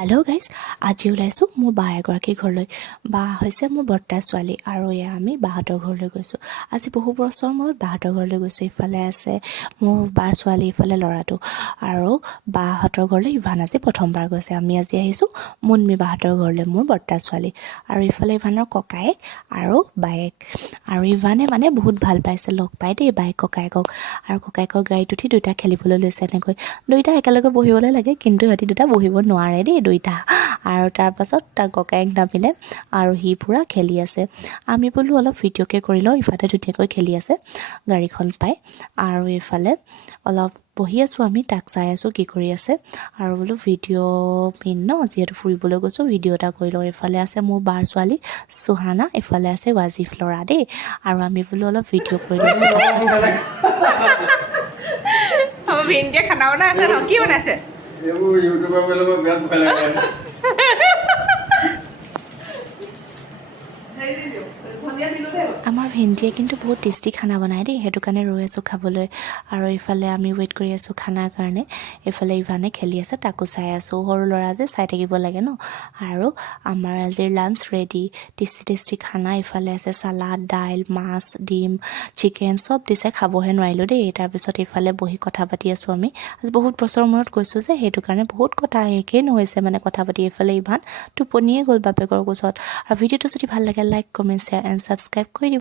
Hello' guys, আজি ওলাইছোঁ মোৰ বা এগৰাকী ঘৰলৈ। বা হৈছে মোৰ বৰ্তা ছোৱালী আৰু এয়া আমি বাহঁতৰ ঘৰলৈ গৈছোঁ। আজি বহু বছৰ মূৰত বাহঁতৰ ঘৰলৈ গৈছোঁ। ইফালে আছে মোৰ বাৰ ছোৱালী, ইফালে ল'ৰাটো, আৰু বাহঁতৰ ঘৰলৈ ইভান আজি প্ৰথমবাৰ গৈছে। আমি আজি আহিছোঁ মুনমী বাহঁতৰ ঘৰলৈ, মোৰ বৰ্তা ছোৱালী, আৰু ইফালে ইভানৰ ককায়েক আৰু বায়েক। আৰু ইভানে মানে বহুত ভাল পাইছে লগ পাই দেই বায়েক ককায়েকক, আৰু ককায়েকৰ গাড়ীত উঠি দুয়োটা খেলিবলৈ লৈছে। এনেকৈ দুয়োটা একেলগে বহিবলৈ লাগে, কিন্তু সিহঁতি দুটা বহিব নোৱাৰে দেই দুইটা। আৰু তাৰপাছত তাৰ ককায়েক নামিলে আৰু সি পূৰা খেলি আছে। আমি বোলো অলপ ভিডিঅ'কে কৰি লওঁ, ইফালে ধুনীয়াকৈ খেলি আছে গাড়ীখন পাই, আৰু এইফালে অলপ বহি আছোঁ আমি, তাক চাই আছোঁ কি কৰি আছে। আৰু বোলো ভিডিঅ' পিন ন, যিহেতু ফুৰিবলৈ গৈছোঁ ভিডিঅ' এটা কৰি লওঁ। এইফালে আছে মোৰ বাৰ ছোৱালী চুহানা, এইফালে আছে ৱাজিফ ল'ৰা দেই, আৰু আমি বোলো অলপ ভিডিঅ' কৰি লৈছোঁ। আমাৰ ভিনদেউয়ে খানা বনাই আছে ন, কি বনাইছে? এইবোৰ ইউটিউবৰ বোলে মই বিৰাট ভয় লাগে। আমাৰ ভেন্দিয়ে কিন্তু বহুত টেষ্টি খানা বনায় দেই, সেইটো কাৰণে ৰৈ আছোঁ খাবলৈ। আৰু ইফালে আমি ৱেইট কৰি আছোঁ খানাৰ কাৰণে। এইফালে ইভানে খেলি আছে, তাকো চাই আছোঁ, সৰু ল'ৰা যে চাই থাকিব লাগে ন। আৰু আমাৰ আজিৰ লাঞ্চ ৰেডি, টেষ্টি টেষ্টি খানা। ইফালে আছে চালাড, দাইল, মাছ, ডিম, চিকেন, চব দিছে, খাবহে নোৱাৰিলোঁ দেই। তাৰপিছত ইফালে বহি কথা পাতি আছোঁ আমি। আজি বহুত বছৰৰ মূৰত গৈছোঁ যে, সেইটো কাৰণে বহুত কথা শেষেই নহৈছে মানে কথা পাতি। এইফালে ইভান টোপনিয়ে গ'ল বাপেকৰ কোচত। আৰু ভিডিঅ'টো যদি ভাল লাগে like, comment, share and subscribe কৰি দিব।